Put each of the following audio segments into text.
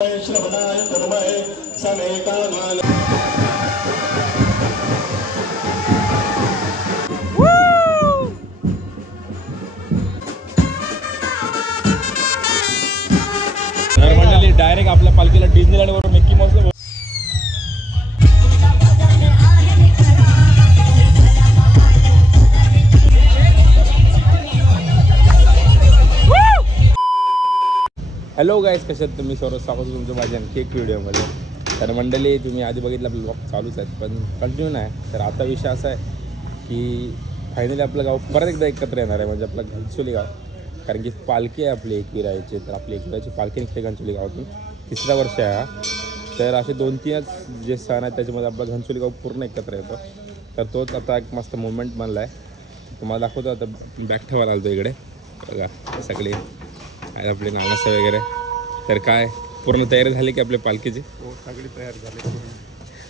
श्रवणाय कर्मय समेकामाल मंडळी डायरेक्ट आपल्या पालखीला डिझनीलँड वरून मिकी माऊस हॅलो गाईस, कशात तुम्ही सर्व स्वागत तुमचं माझ्या आणखी एक व्हिडिओमध्ये. तर मंडळी तुम्ही आधी बघितलं आपलं ब्लॉग चालूच आहेत पण कंटिन्यू नाही. तर आता विषय असा आहे की फायनली आपलं गाव परत एकदा एकत्र येणार आहे, म्हणजे आपलं घनसोली गाव. कारण की पालखी आहे आपली एकविरायची. तर आपली एकविरायची पालखी निघते घनसोली गावातून. 3रा वर्ष आहे हा. तर असे 2-3च जे सण आहेत त्याच्यामध्ये आपलं घनसोली गाव पूर्ण एकत्र येतो. तर तोच आता एक मस्त मुवमेंट बनला आहे, तुम्हाला दाखवतो. आता बॅग ठेवायला आलो इकडे बघा सगळे आहे आपले नाणसं वगैरे. तर काय पूर्ण तयारी झाली की आपल्या पालखीची? हो, सगळी तयारी झाली.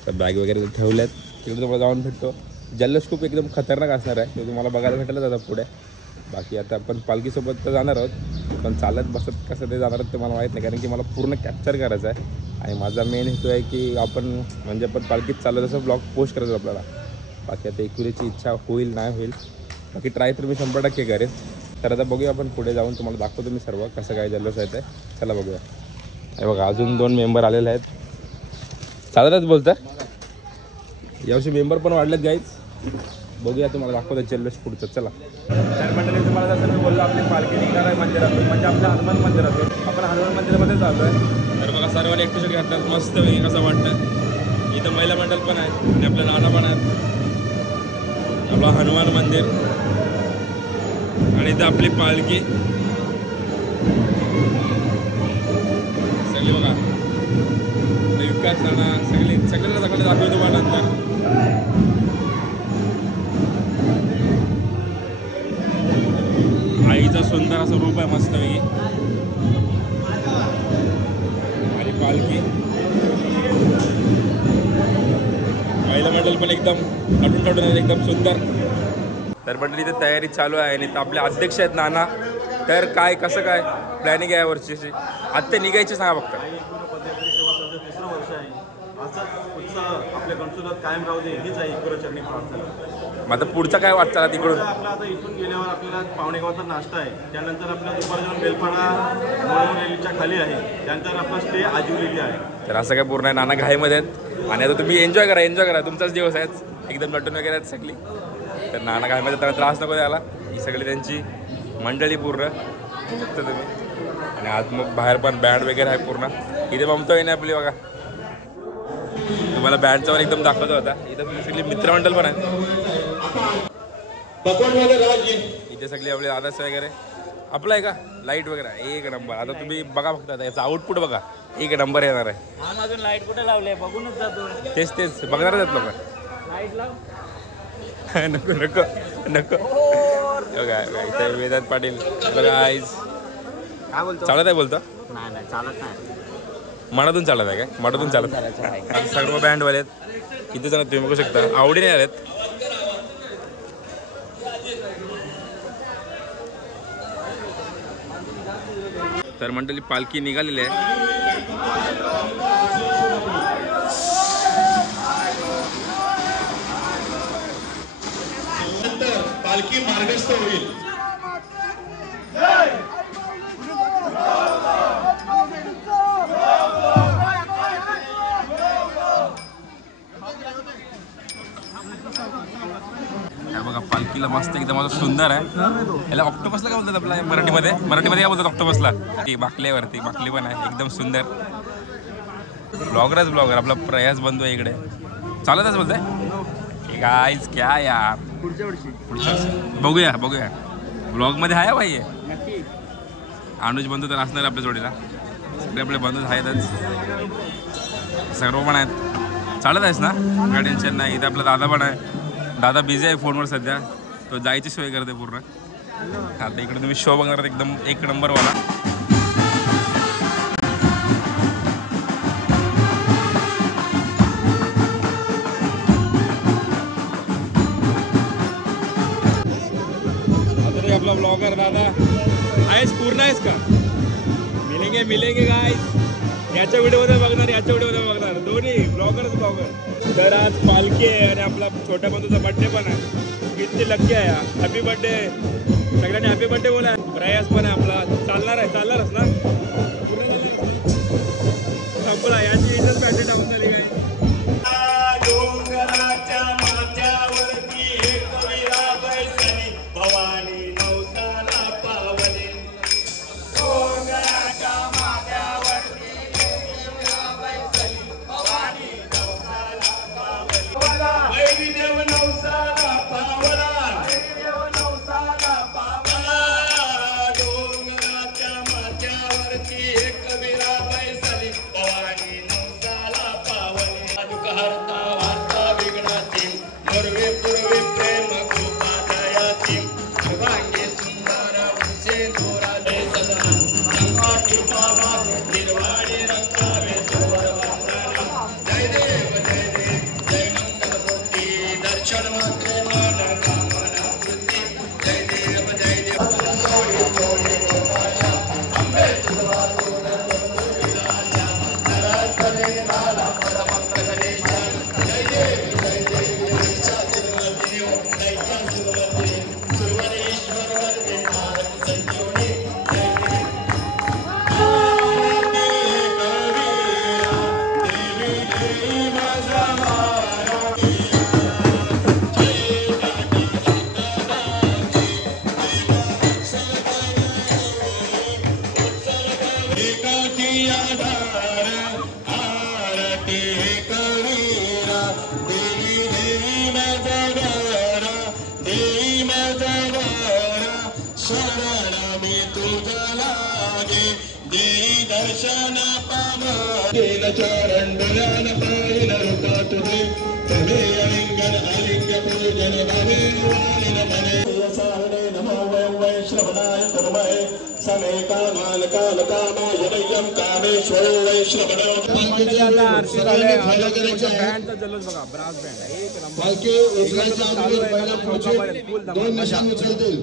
तर बॅग वगैरे ठेवल्यात तिकडे. तुम्हाला जाऊन भेटतो. जल्लोष खूप एकदम खतरनाक असणार आहे, ते तुम्हाला बघायला भेटेलच आता पुढे. बाकी आता आपण पालखीसोबत तर जाणार आहोत, पण चालत बसत कसं ते जाणार आहोत ते मला माहीत नाही. कारण की मला पूर्ण कॅप्चर करायचं आहे आणि माझा मेन हेतू आहे की आपण म्हणजे आपण पालखीत चाललं तसं ब्लॉग पोस्ट करायचं आपल्याला. बाकी आता एकविरेची इच्छा होईल नाही होईल, बाकी ट्राय तर मी 100% करेन. तर आता बघूया आपण पुढे जाऊन तुम्हाला दाखवतो मी सर्व कसं काय जल्लोष आहे ते. चला बघूया. हे बघा अजून 2 मेंबर आलेले आहेत. चालतच बोलतं यावर्षी मेंबर पण वाढलेत गाईज. बघूया तुम्हाला दाखवतो जल्लोष पुढचं. चला. तर मंडळी तुम्हाला जसं मी बोललो आपली पालखी निघणार आहे मंदिरातून, म्हणजे आपल्या हनुमान मंदिरातून. आपण हनुमान मंदिरामध्ये चाललो आहे. तर बघा सर्वांनी एक टी-शर्ट घातलं, मस्त वेगळी कसं वाटतं. इथं महिला मंडळ पण आहेत आणि आपल्या नाना पण आहेत. आपलं हनुमान मंदिर आणि इथं आपली पालखी सगळी बघा. विकास नाना सगळ्यांना दाखवतो बघा नंतर. आईचं सुंदर असं रूप आहे मस्त वेगळी. आणि पालखी महिला मंडळ पण एकदम नटून एकदम सुंदर. तर मंडळी इथे तयारी चालू आहे आणि आपले अध्यक्ष आहेत नाना. तर काय कसं काय प्लॅनिंग आहे वर्षीची? आत्ता निघायची सांगा फक्त. तिसरं वर्ष आहे. असंच उत्साह आपल्या गणसोलीत कायम राहू दे हीच आहे एकविराचरणी प्रार्थना. मग आता पुढचा काय वाटचाल तिकडून? आपला आता इथून गेल्यावर आपल्याला पावणेगावचा नाश्ता आहे. त्यानंतर आपल्या दुपार जाऊन बेलपाडा म्हणून रेल्वेच्या खाली आहे. त्यानंतर आपला स्टे आजिवलीचे आहे. तर असं काय पूर्ण आहे. नाना घाईमध्ये आहेत आणि आता तुम्ही एन्जॉय करा. तुमचाच दिवस आहेत, एकदम नटून वगैरे आहेत सगळी. तर नाना घाईमध्ये त्यांना त्रास नको द्यायला. ही सगळी त्यांची मंडळी पूर्ण बघता तुम्ही. आणि आज मग बाहेर पण बँड वगैरे आहे पूर्ण. इथे ममता नाही आपली बघा. तुम्हाला बँडचा वर एकदम दाखवतो होता. इथं सगळी मित्रमंडळ पण आहे. इथे सगळी आपले आदर्श वगैरे आपलं आहे का लाईट वगैरे एक नंबर. आता तुम्ही बघा फक्त आता याचा आउटपुट बघा, एक नंबर येणार आहे. अजून लाईट कुठे लावले बघूनच जातो. तेच बघणारच आहेत लोक. लाईट लाव. नको बघा इथे वेदांत पाटील बघा. आईज काय बोलतो? चालत आहे बोलतो. नाही चालत नाही. मनातून चालत आहे काय? मनातून चालत आहे. सर्व बँडवाले आहेत. किती जण तुम्ही बघू शकता आवडीने आलेत. तर मंडळी पालखी निघालेली आहे. पालखी मार्गस्थ होईल. बघा पालखीला मस्त एकदम सुंदर आहे. याला ऑक्टोपसला काय बोलतात आपल्या मराठीमध्ये काय बोलतात ऑक्टोपसला? ती बाकल्यावरती बाकली पण आहे एकदम सुंदर. ब्लॉगर आपला प्रयास बंधू आहे इकडे. चालतच बोलतंय गाईज क्या यार. पुढच्या वर्षी बघूया ब्लॉगमध्ये आहे भाई. अनुज बंधू तर असणार आपल्या जोडीला. सगळे आपले बंधूच आहेतच, सर्व पण आहेत. चालत आहेस ना, काय टेन्शन नाही. इथे आपला दादा पण आहे. दादा बिझी आहे फोनवर सध्या, तो जायची सोय करते पूर्ण. आता इकडे तुम्ही शो बघणार एकदम एक नंबरवाला. आता आपला ब्लॉगर दादा आहेस, पूर्ण आहेस का? मिलेंगे गाइस. याच्या व्हिडिओमध्ये बघणार, याच्या व्हिडिओमध्ये बघणार, दोन्ही ब्लॉगरच ब्लॉगर. तर आज पालखी आहे आणि आपला छोट्या बंधूचा बड्डे पण आहे. किती लक्की आहे. हॅपी बड्डे सगळ्यांनी, हॅपी बड्डे बोला. प्रयास पण आहे आपला. चालणारच ना संपला. याची इथंच पॅटे टाकून झाली काय. डोंगराच्या माथ्यावरती एक कविरा बैसली भवानी नवसाला पावली. डोंगराच्या माथ्यावरती एक कविरा बैसली भवानी नवसाला पावली. वैरी देव नवसाला पावला. डोंगराच्या माथ्यावरती एक कविरा बैसली भवानी नवसाला पावली. दुःखहर्ता वार्ता विघ्नाची पूर्वे पूर्वे प्रेम कृपा दयाची शुभांगी सुंदर उसे दोराले सदा संपाटी बाबा निर्वाणी रंगावे सुवर वंदना. जय देव जय मंगल मूर्ती दर्शन मात्रे मन कामना वृत्ती. जय देव सोडी सोडी गोपाशा अंबे तुझा चरण डोळ्यान पाहिन रुका तुझे तवे अलिंगन अलिंग पूजन बने वालिन मने. साहणे नमो वैश्रवणाय तन्मय समेका मालकाल कामाय नय्यम कामेश्वरो वैश्रवणो. बँडचा जल्लोष बघा. ब्रास बँड एक नंबर. पालखी उचलायच्या अगोदर पहिला पुढचे 2 निशाण उचलतील.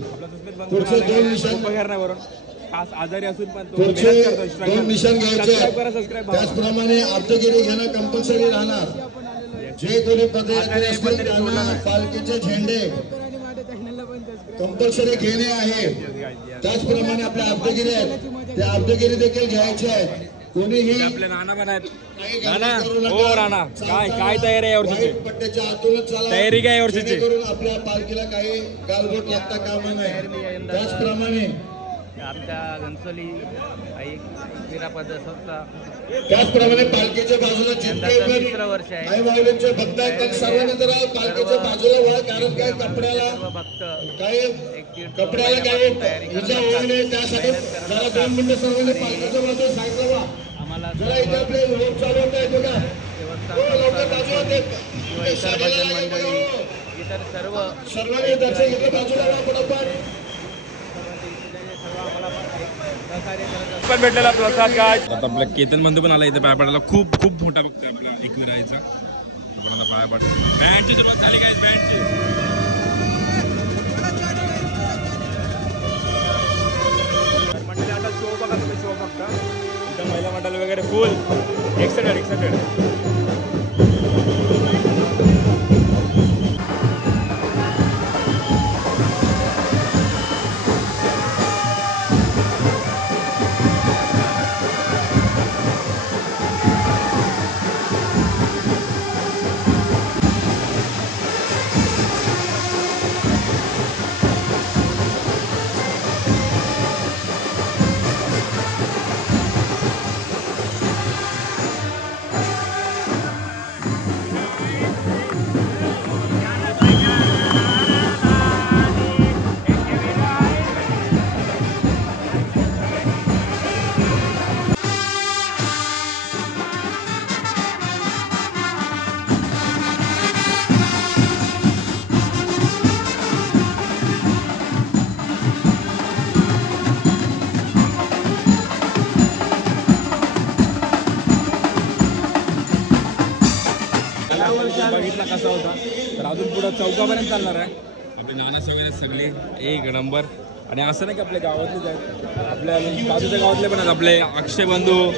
पुढचे 2 निशाण वरून खास आजारी असून पण तो पुढचे मेहनत करतो. 2 निशाण घ्यायचे. सबस्क्राईब करा. त्याचप्रमाणे आर्तगिरी घेणं कंपल्सरी राहणार. जे कोणी पदयात्री असतील त्यांना पालखीचे झेंडे कंपल्सरी घेणे आहे. त्याचप्रमाणे आपल्या आर्तगिरी आहेत त्या आर्तगिरी देखील घ्यायचे आहेत. कोणीही आपले नाना पण आहेत. नाना हो नाना काय तयारी आहे यावर्षीची? पट्ट्याच्या आतूनच चाला. तयारी काय यावर्षीची? करून आपल्या पालखीला काही गालबोट लागता कामा नये. त्याचप्रमाणे आमच्या घनसोली त्याचप्रमाणे पालखीच्या बाजूला जितके तिसरं वर्ष आहे. आई माऊलींचे भक्त आहेत त्यांनी सर्वांनी जरा पालखीच्या बाजूला वळा. कारण काय कपड्याला भक्त काही कपड्याला काही इजा होऊ नये त्यासाठी जरा 2 मिनिटं सर्वांनी पालखीच्या बाजूला साईडला व्हा. आम्हाला जरा इथे आपले लोक चालू होत आहेत बघा. लवकर बाजूला ते इतर भजन मंडळी इतर सर्वांनी दर्शन घेतलं बाजूला व्हा पटापट. पण भेटलेला प्रसाद काय. आता आपला केतन बंधू पण आला इथे पाय पडायला. खूप खूप मोठा बघतोय आपला एकविरायचा. आपण आता पाय पड. बँडची सुरुवात झाली काय. बँडची मंडळी आता शो बघा तुम्ही. शो बघता इथं महिला मंडळ वगैरे फुल एक्साइटेड. बघितला कसा होता. तर अजून पुढं चौकापर्यंत चालणार आहे. आपले नानास वगैरे सगळे एक नंबर. आणि असं नाही की आपल्या गावातलेच आहेत, आपल्या बाजूच्या गावातले पण आहेत. आपले अक्षय बंधू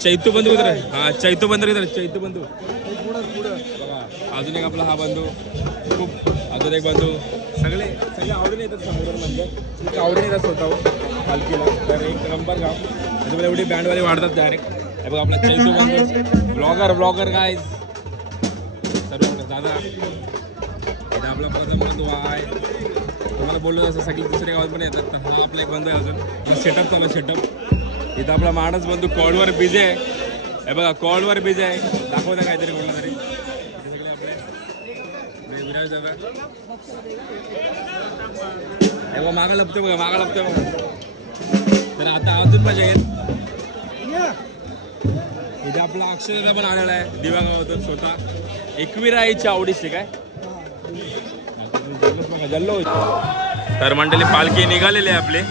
चैतू बंधू कुठे रे? हा चैतू बंधू कुठे रे? चैतू बंधू बघा, अजून एक आपला हा बंधू, खूप अजून एक बंधू, सगळे सगळे आवडून येतात समोरून, म्हणजे आवडून येतात स्वतः पालखीला. तर एक नंबर गाव, त्याच्यामध्ये एवढी बँडवाले वाढतात डायरेक्ट. हे बघा आपला चैतू बंधू, ब्लॉगर काय सर्व दादा. इथं आपला प्रथम बंधू आहे, तुम्हाला बोललो तसं सगळे दुसऱ्या गावात पण येतात. तर हा आपला एक बंधू आहे अजून. सेटअप चालू सेटअप. इथं आपला माणूस बंधू कॉलवर बिझी आहे. हे बघा कॉलवर बिझी आहे, दाखवता काहीतरी कोणला तरी. सगळे आपले विराज दादा. हे बघा मागा लपतोय, बघा मागा लपतोय बघा. तर आता अजून मजा येईल. इथे आपला अक्षरदा पण आलेला आहे दिवा गावातून स्वतः. एकविराईच्या आवडीचे काय जल्लो. तर मंडळी पालखी निघालेली आहे आपली.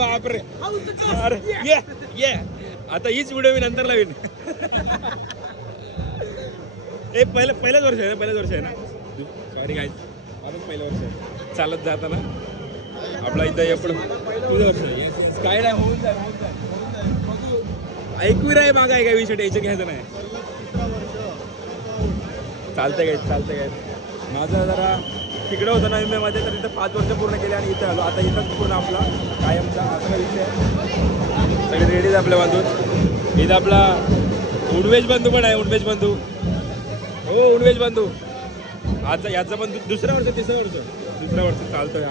बापरे, अरे ये आता हीच व्हिडिओ मी नंतर लावीन. ए पहिलंच वर्ष आहे ना, पहिलंच वर्ष आहे ना. सॉरी काय, माझंच पहिलं वर्ष आहे चालत जाताना. आपला इथं एवढं तुझं वर्ष आहे काय नाही. होऊन जाईल. ऐकू रे मागा आहे काय विषय, टेन्शन घ्यायचं नाही. चालतंय काय. माझं जरा तिकडे होतं ना मध्ये, तर इथं 5 वर्ष पूर्ण केले आणि इथं आलो. आता इथंच पूर्ण आपला कायमचा असा विषय आहे. सगळे रेडीज आपल्या बांधून. इथं आपला उडवेज बंधू पण आहे. उडवेज बंधू, हो उडवेज बंधू. आता याचं पण तिसरं वर्ष चालतोय हा.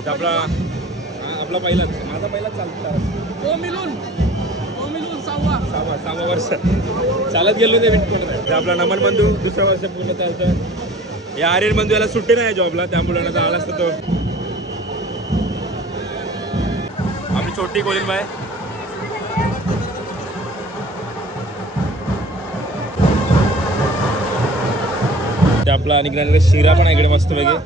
इथं आपला पहिलाच, माझा पहिलाच चालतो. मिळून 6 वर्ष चालत गेलो ते विंट. आपला नमन बंधू दुसरं वर्ष पूर्ण चालतं. या आर्यन बंधू याला सुट्टी नाही जॉबला, त्यामुळे आला असतो तो. आपली छोटी कोलिनबाई. ते आपला निघणारा शिरा पण आहे इकडे मस्त पैकी.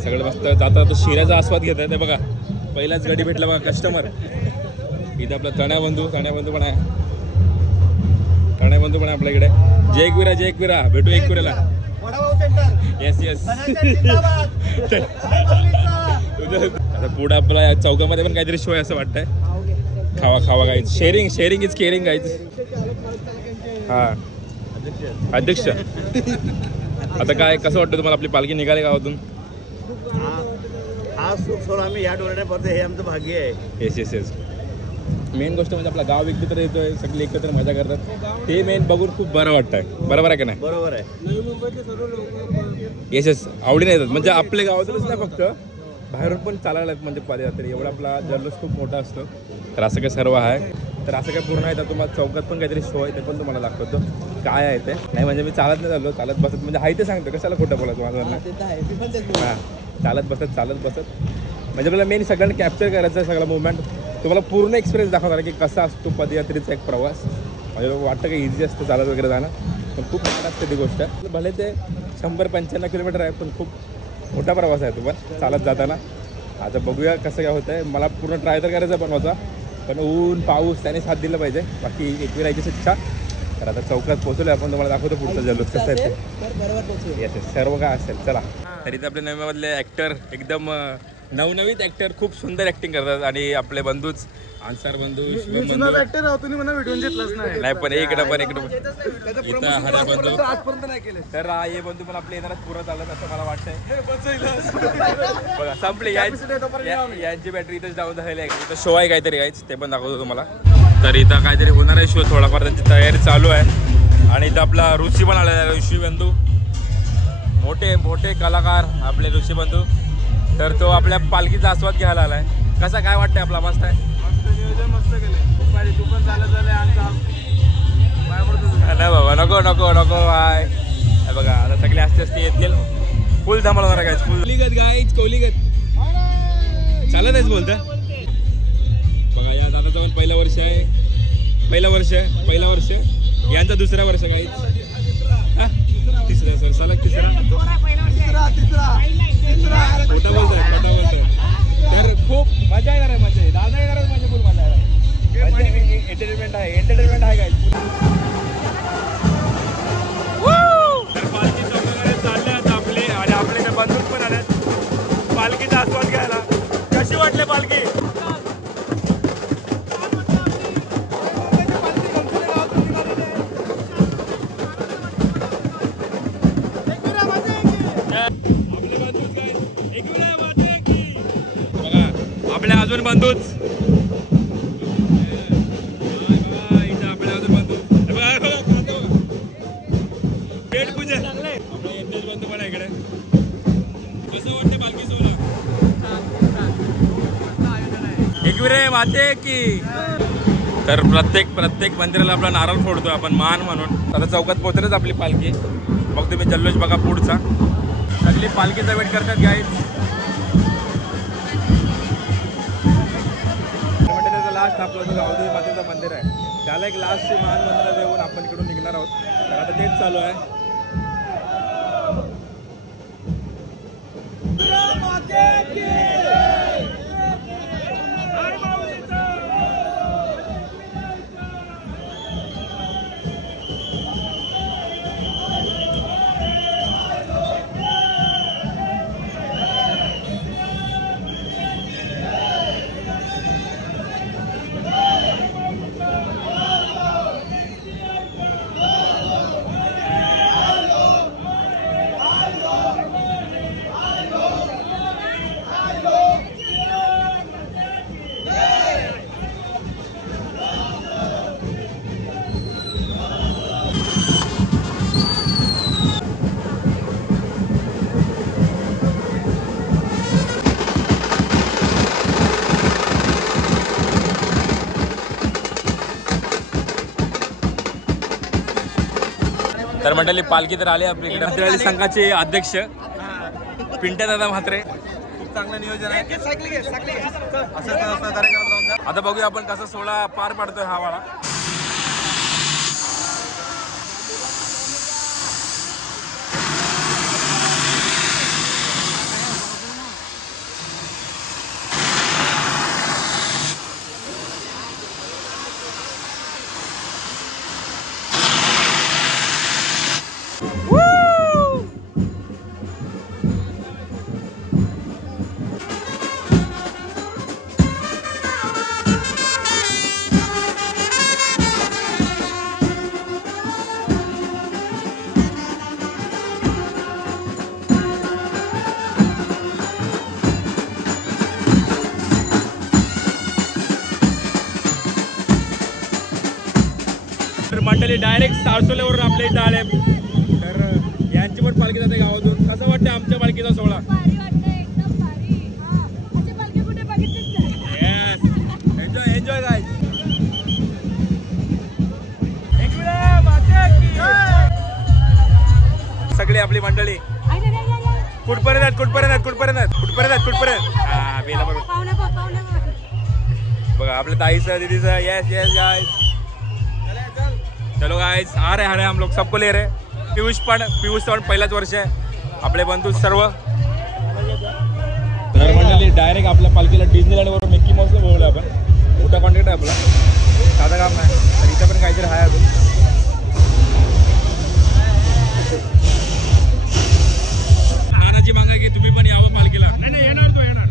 सगळं मस्त जाता तो शिऱ्याचा आस्वाद घेत आहे. ते बघा पहिलाच गाडी भेटला बघा कस्टमर. इथं आपला तण्या बंधू पण आहे. आपल्या इकडे जय एकविरा भेटू एकविराला. येस आता पुढे आपला चौकामध्ये पण काहीतरी शो आहे असं वाटतंय. खावा गाईच. शेअरिंग इज केअरिंग गाईच. हा अध्यक्ष, आता काय कसं वाटतं तुम्हाला आपली पालखी निघाली गावातून? हा सुख सोड आम्ही या डोळ्याने पडतो, हे आमचं भाग्य आहे. येस. मेन गोष्ट म्हणजे आपला गाव एकत्र येतोय, सगळे एकत्र मजा करतात. ते मेन बघून खूप बरं वाटतंय. बरोबर आहे का नाही? बरोबर आहे. येस आवडीने येतात. म्हणजे आपल्या गावातूनच नाही, फक्त बाहेरून पण चालायला म्हणजे पदयात्रे. एवढा आपला जल्लोष खूप मोठा असतो. तर असं काय सर्व आहे. तर असं काय पूर्ण आहे. तर तुम्हाला चौकात पण काहीतरी शो आहे, ते पण तुम्हाला दाखवतो काय आहे ते. नाही म्हणजे मी चालत नाही चाललो, चालत बसत म्हणजे आहे ते सांगतो. कशाला खोटं बोलायचं माझं. हां चालत बसत म्हणजे आपल्याला मेन सगळ्यांना कॅप्चर करायचं आहे. सगळा मुवमेंट तुम्हाला पूर्ण एक्सपिरियन्स दाखवणार की कसा असतो पदयात्रेचा एक प्रवास. म्हणजे वाटतं की इझी असतं चालत वगैरे जाणं, पण खूप मोठा असते ती गोष्ट. भले ते 100-95 किलोमीटर आहे, पण खूप मोठा प्रवास आहे तुम्हाला चालत जाताना. आता बघूया कसं काय होतं आहे. मला पूर्ण ट्राय तर करायचा बनवायचा, पण ऊन पाऊस त्याने साथ दिलं पाहिजे. बाकी एकविरायचीच इच्छा. तर आता चौकात पोहोचलो आपण, तुम्हाला दाखवतो पुढचा जल्लोष कसं आहे ते. येस सर्व काय असेल. चला. तरी तर आपल्या नव्यामधले ॲक्टर एकदम नवनवीन ऍक्टर खूप सुंदर ऍक्टिंग करतात आणि आपले बंधूच अन्सार बंधू ऍक्टर आहोत तुम्ही मला भेटून घेतलंच नाही पण इकडं इथं हरा बंधू तर हे बंधू पण आपले येणारच पुरं चालत असं मला वाटतंय. बघा संपले यांची बॅटरी इथंच डाऊन झालेली आहे. इथं शो आहे काहीतरी काहीच ते पण दाखवतो तुम्हाला. तर इथं काहीतरी होणार आहे शो थोडाफार त्यांची तयारी चालू आहे आणि इथं आपला ऋषी पण आलेला आहे. ऋषी बंधू मोठे मोठे कलाकार आपले ऋषी बंधू. तर तो आपल्या पालखीचा आस्वाद घ्यायला आलाय. कसा काय वाटतंय आपला? मस्त आहे नियोजन मस्त केले तू पण झालं नाही बाबा नको नको नको बाय. बघा आता सगळे असते असते येतील फुल धमाल होणार काय कोहलीगत गाईच कोहलीगत चालत आहेच बोलता. बघा या दादाचं पण पहिलं वर्ष आहे. पहिलं वर्ष यांचा दुसरा वर्ष गाईच तिसरा सर सलग तिसरा खोटा बोलतोय. तर खूप मजा येणार आहे. मजा आहे दादा येणार म्हणजे खूप मजा आहे. एंटरटेनमेंट आहे काय. तर पालखी चौकाकडे चालले आहेत आपले आणि आपल्याकडे बंधूक पण आलेत पालखीचा आस्वाद घ्यायला. कशी वाटली पालखी? बघा आपल्या अजून बंधूच तर प्रत्येक मंदिराला आपला नारळ फोडतोय आपण मान म्हणून. आता चौकात पोहोचलेच आपली पालखी. मग तुम्ही जल्लोष बघा पुढचा. सगळी पालखीचा वेट करतात गाईज. लास्ट आपलं जो गावदेवी मातेचं मंदिर आहे त्याला एक लास्टची मान मंदिर देऊन आपण इकडून निघणार आहोत. तर आता तेच चालू आहे. तर मंडळी पालखी तर आली आपल्या इकडे. मंत्रिवाली संघाचे अध्यक्ष पिंट्या दादा म्हात्रे. खूप चांगलं नियोजन आहे. आता बघूया आपण कसा सोहळा पार पाडतोय हा वाडा. मंडळी डायरेक्ट सारसोल्यावरून आपल्या इथं आले. तर यांची पण पालखी जाते गावातून. कसं वाटतं आमच्या पालखीचा सोहळा? Enjoy guys. सगळी आपली मंडळी कुठपर्यंत हा बेला बरोबर. बघा आपल्या ताईचं दीदीचं. Yes guys. चलो गाइस आ रहे हम लोग सबको ले रहे. पीयूष पण पहिलाच वर्ष आहे. आपले बंधू सर्व. तर मंडळी डायरेक्ट आपल्या पालखीला डिझनीलँडवरून मिक्की माऊसला बोलवलं आपण. मोठा कॉन्टॅक्ट आहे आपला. साधा काम नाही. तर इथं पण काहीतरी आहे अजून. आनाची मागणी की तुम्ही पण यावं पालखीला. नाही येणार तो येणार.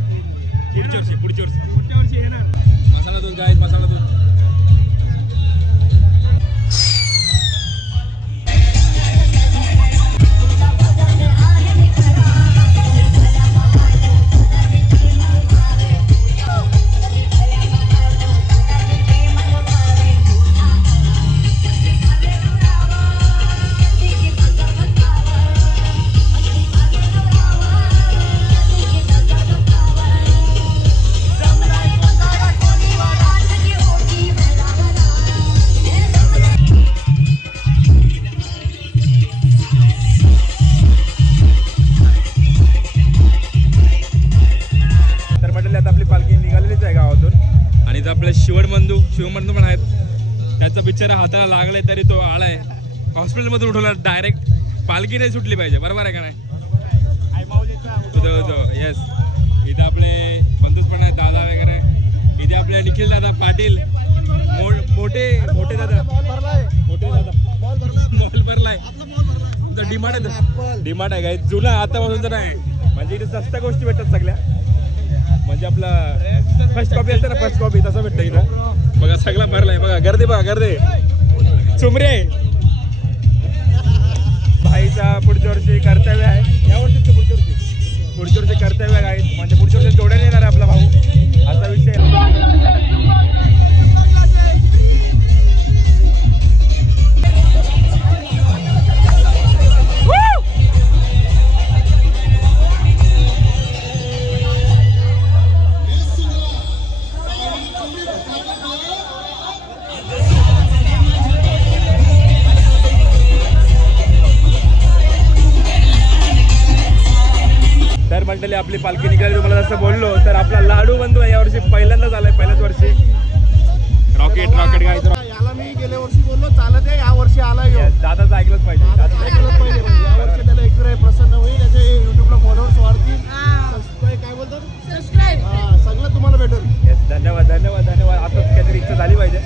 बिचारा हाताला लागलाय तरी तो आलाय हॉस्पिटलमधून उठवला डायरेक्ट. पालखी नाही सुटली पाहिजे, बरोबर आहे का नाही? येस. इथे आपले बंधूच पण आहेत, दादा वगैरे. इथे आपले निखिल दादा पाटील, मोठे दादा, मॉल भरलाय. डिमांड आहे काय जुना आतापासूनच नाही. म्हणजे इथे स्वस्त गोष्टी भेटतात सगळ्या. म्हणजे आपला फर्स्ट कॉपी असते ना, फर्स्ट कॉपी तसं भेटतं इथं. बघा सगळा भरलाय, बघा गर्दी, बघा गर्दी. चुमरे भाईचा पुढच्या वर्षी कर्तव्य आहे. या वर्षी पुढच्या वर्षी कर्तव्य आहे. म्हणजे पुढच्या वर्षी जोड्याने येणार आहे आपला भाऊ, असा विषय. तर मंडळी आपली पालखी निघाली. तुम्हाला जसं बोललो तर आपला लाडू बंधू आहे यावर्षी पहिल्यांदाच आलाय, पहिल्याच वर्षी. रॉकेट गायचं. याला मी गेल्या वर्षी बोललो चालत आहे, या वर्षी आला दादाचं ऐकलंच पाहिजे. या वर्षी त्याला एक प्रसन्न होईल. त्याचे युट्यूबला फॉलोअर्स वाढतील. काय बोलतात, सगळं तुम्हाला भेटेल. धन्यवाद. असंच काहीतरी इच्छा झाली पाहिजे.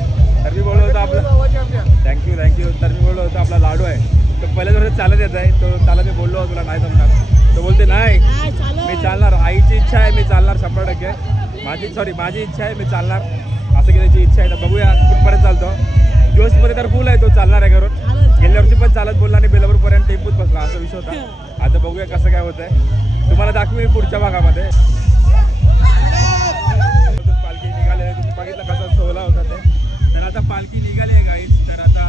तर मी बोललो होतो आपलं थँक्यू. तर मी बोललो होतो आपला लाडू आहे तो पहिल्याच वर्षी चालत येत आहे. तो त्याला मी बोललो तुला नाही जमणार. तो बोलते नाही मी चालणार. आईची इच्छा आहे, मी चालणार 100%. माझी इच्छा आहे, मी चालणार. असं की त्याची इच्छा आहे. तर बघूया कुठपर्यंत चालतो. जोशमध्ये तर फुल आहे, तो चालणार आहे घरून. गेल्या वर्षी पण चालत बोलला आणि बेलापूरपर्यंत टेम्पूत बसला, असा विषय होता. आता बघूया कसं काय होतंय. तुम्हाला दाखवी पुढच्या भागामध्ये. पालखी निघाली, तुम्ही बघितलं कसा सोहळा होता ते. तर आता पालखी निघाली आहे गाईस. तर आता